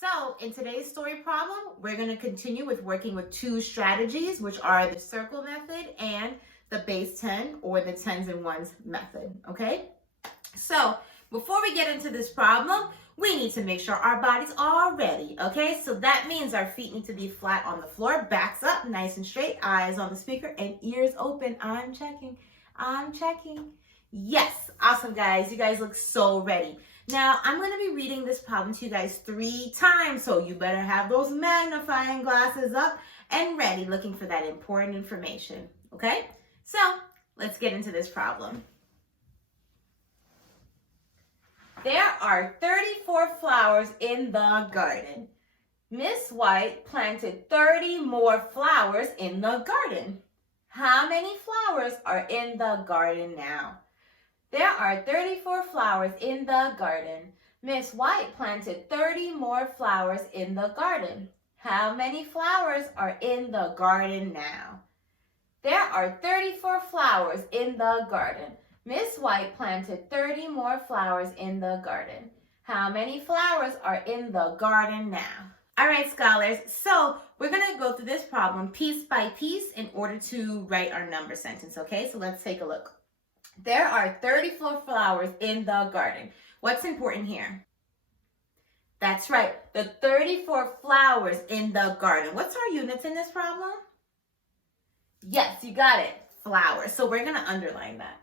So in today's story problem, we're going to continue with working with two strategies, which are the circle method and the base 10 or the tens and ones method, okay? So before we get into this problem, we need to make sure our bodies are ready, okay? So that means our feet need to be flat on the floor, backs up, nice and straight, eyes on the speaker, and ears open. I'm checking. Yes, awesome, guys. You guys look so ready. Now, I'm going to be reading this problem to you guys 3 times, so you better have those magnifying glasses up and ready, looking for that important information, okay? So, let's get into this problem. There are 34 flowers in the garden. Miss White planted 30 more flowers in the garden. How many flowers are in the garden now? There are 34 flowers in the garden. Miss White planted 30 more flowers in the garden. How many flowers are in the garden now? There are 34 flowers in the garden. Miss White planted 30 more flowers in the garden. How many flowers are in the garden now? All right, scholars, so we're going to go through this problem piece by piece in order to write our number sentence, okay? So let's take a look. There are 34 flowers in the garden. What's important here? That's right, the 34 flowers in the garden. What's our units in this problem? Yes, you got it, flowers. So we're going to underline that.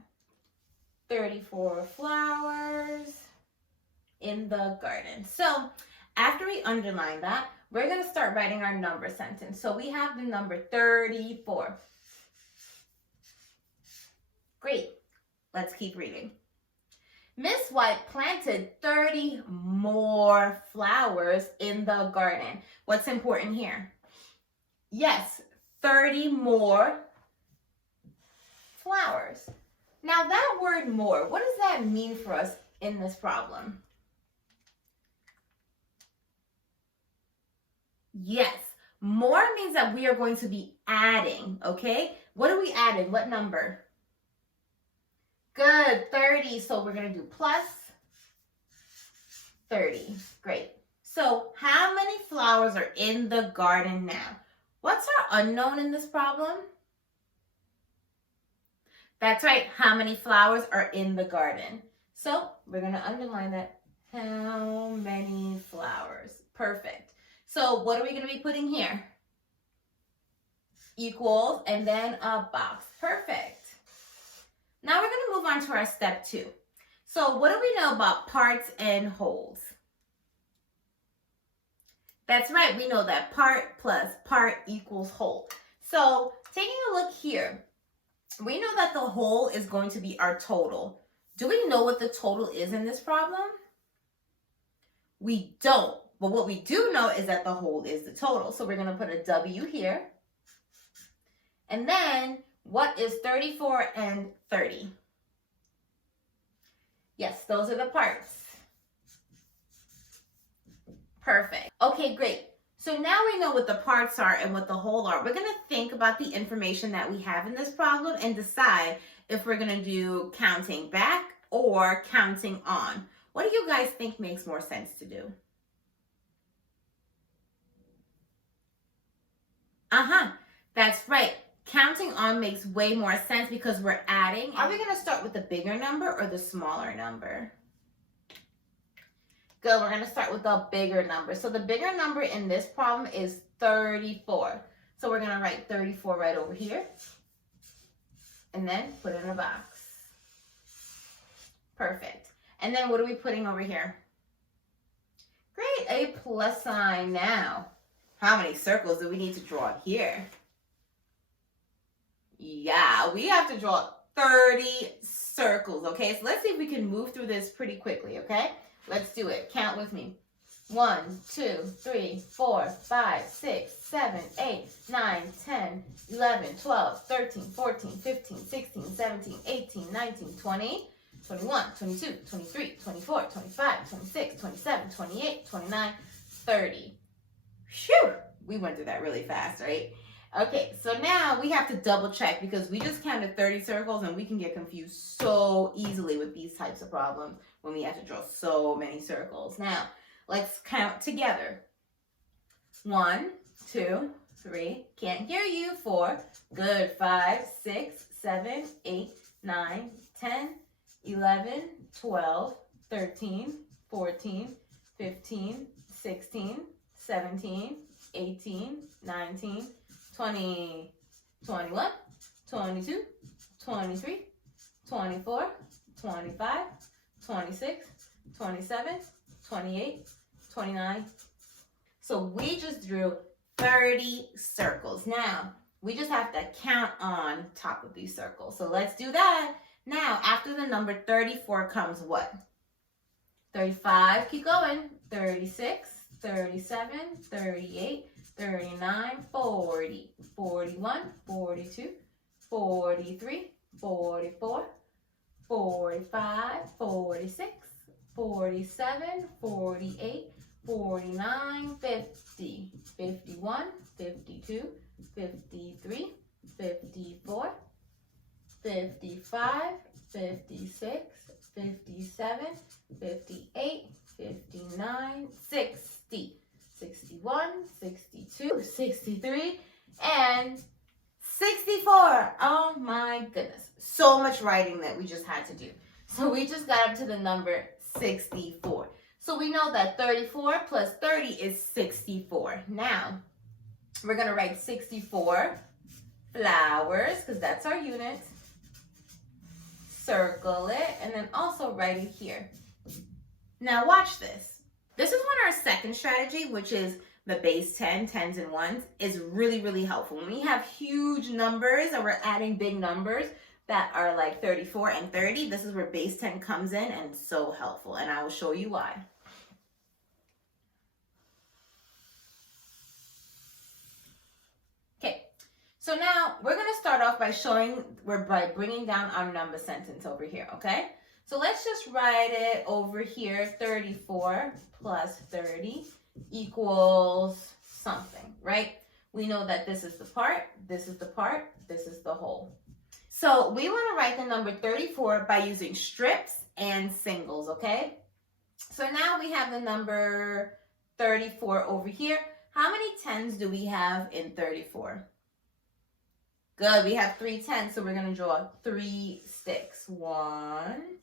34 flowers in the garden. So after we underline that, we're going to start writing our number sentence. So we have the number 34. Great. Let's keep reading. Miss White planted 30 more flowers in the garden. What's important here? Yes, 30 more flowers. Now that word more, what does that mean for us in this problem? Yes, more means that we are going to be adding, okay? What are we adding? What number? Good, 30. So we're going to do plus 30. Great. So how many flowers are in the garden now? What's our unknown in this problem? That's right. How many flowers are in the garden? So we're going to underline that. How many flowers? Perfect. So what are we going to be putting here? Equals and then a box. Perfect. Now we're going to move on to our step 2. So what do we know about parts and wholes? That's right. We know that part plus part equals whole. So taking a look here, we know that the whole is going to be our total. Do we know what the total is in this problem? We don't. But what we do know is that the whole is the total. So we're going to put a W here. And then what is 34 and 30? Yes, those are the parts. Perfect. Okay, great. So now we know what the parts are and what the whole are. We're going to think about the information that we have in this problem and decide if we're going to do counting back or counting on. What do you guys think makes more sense to do? That's right. Counting on makes way more sense because we're adding. Are we going to start with the bigger number or the smaller number? Good, we're going to start with the bigger number. So the bigger number in this problem is 34. So we're going to write 34 right over here. And then put it in a box. Perfect. And then what are we putting over here? Great, a plus sign now. How many circles do we need to draw here? Yeah, we have to draw 30 circles, okay? So let's see if we can move through this pretty quickly, okay? Let's do it. Count with me. 1, 2, 3, 4, 5, 6, 7, 8, 9, 10, 11, 12, 13, 14, 15, 16, 17, 18, 19, 20, 21, 22, 23, 24, 25, 26, 27, 28, 29, 30. Phew! We went through that really fast, right? Okay, so now we have to double check because we just counted 30 circles and we can get confused so easily with these types of problems when we have to draw so many circles. Now, let's count together. 1, 2, 3. Can't hear you. 4. Good. 5, 6, 7, 8, 9, 10, 11, 12, 13, 14, 15, 16, 17, 18, 19, 20, 21, 22, 23, 24, 25, 26, 27, 28, 29. So we just drew 30 circles. Now, we just have to count on top of these circles. So let's do that. Now, after the number 34 comes what? 35, keep going. 36, 37, 38, 39, 40, 41, 42, 43, 44, 45, 46, 47, 48, 49, 50, 51, 52, 53, 54, 55, 56, 57, 58, 59, 60, 61, 62, 63, and 64. Oh my goodness. So much writing that we just had to do. So we just got up to the number 64. So we know that 34 plus 30 is 64. Now, we're going to write 64 flowers because that's our unit. Circle it and then also write it here. Now watch this. This is when our second strategy, which is the base 10, 10s and 1s, is really, really helpful. When we have huge numbers and we're adding big numbers that are like 34 and 30, this is where base 10 comes in and it's so helpful. And I will show you why. Okay, so now we're going to start off by bringing down our number sentence over here, okay? So let's just write it over here. 34 plus 30 equals something, right? We know that this is the part, this is the part, this is the whole. So we want to write the number 34 by using strips and singles, okay? So now we have the number 34 over here. How many 10s do we have in 34? Good, we have 3 10s, so we're going to draw 3 sticks. 1,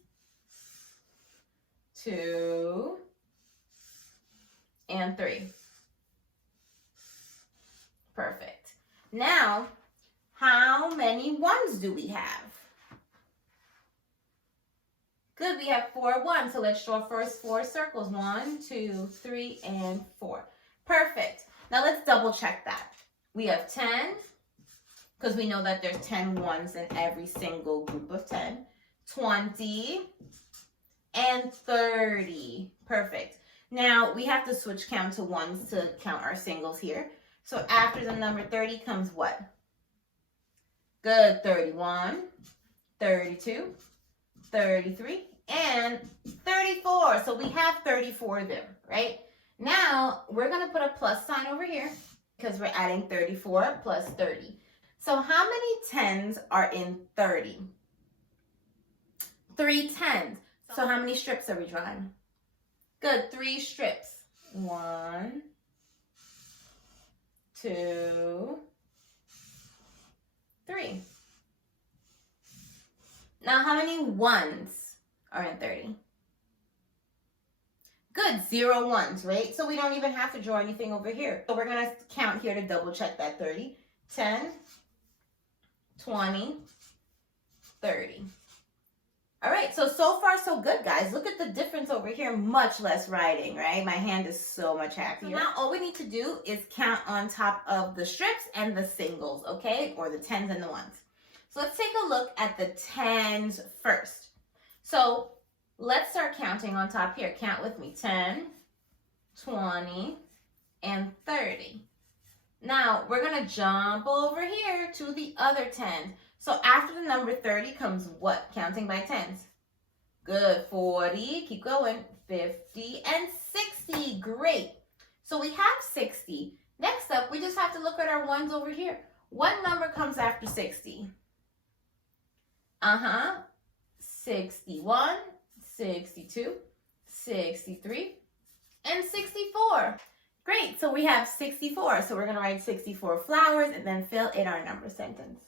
2, and 3. Perfect. Now, how many 1s do we have? Good, we have 4 1s, so let's draw first 4 circles. 1, 2, 3, and 4. Perfect. Now let's double check that. We have 10, because we know that there's 10 1s in every single group of 10. 20, and 30. Perfect. Now we have to switch count to 1s to count our singles here. So after the number 30 comes what? Good, 31, 32, 33, and 34. So we have 34 there, right? Now we're going to put a plus sign over here because we're adding 34 plus 30. So how many 10s are in 30? 3 10s. So how many strips are we drawing? Good, 3 strips. 1, 2, 3. Now how many 1s are in 30? Good, 0 1s, right? So we don't even have to draw anything over here. So we're going to count here to double check that 30. 10, 20, 30. All right, so far so good, guys. Look at the difference over here. Much less writing, right? My hand is so much happier. So now all we need to do is count on top of the strips and the singles, okay? Or the 10s and the 1s. So let's take a look at the 10s first. So let's start counting on top here. Count with me. 10, 20, and 30. Now, we're going to jump over here to the other 10. So after the number 30 comes what? Counting by 10s. Good. 40. Keep going. 50 and 60. Great. So we have 60. Next up, we just have to look at our 1s over here. What number comes after 60? 61, 62, 63, and 64. Great, so we have 64. So we're going to write 64 flowers and then fill in our number sentence.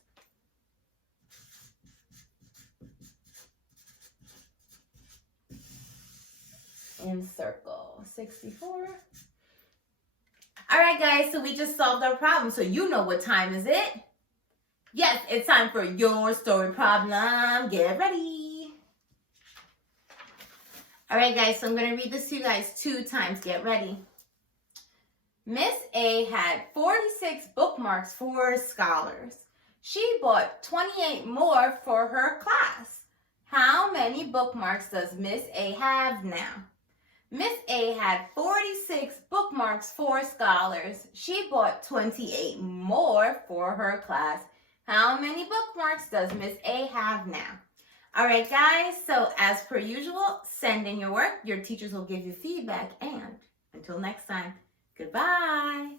Encircle 64. All right, guys, so we just solved our problem. So you know what time is it? Yes, it's time for your story problem. Get ready. All right, guys, so I'm going to read this to you guys 2 times. Get ready. Miss A had 46 bookmarks for scholars. She bought 28 more for her class. How many bookmarks does Miss A have now? Miss A had 46 bookmarks for scholars. She bought 28 more for her class. How many bookmarks does Miss A have now? All right, guys, so as per usual, send in your work. Your teachers will give you feedback. And until next time, goodbye.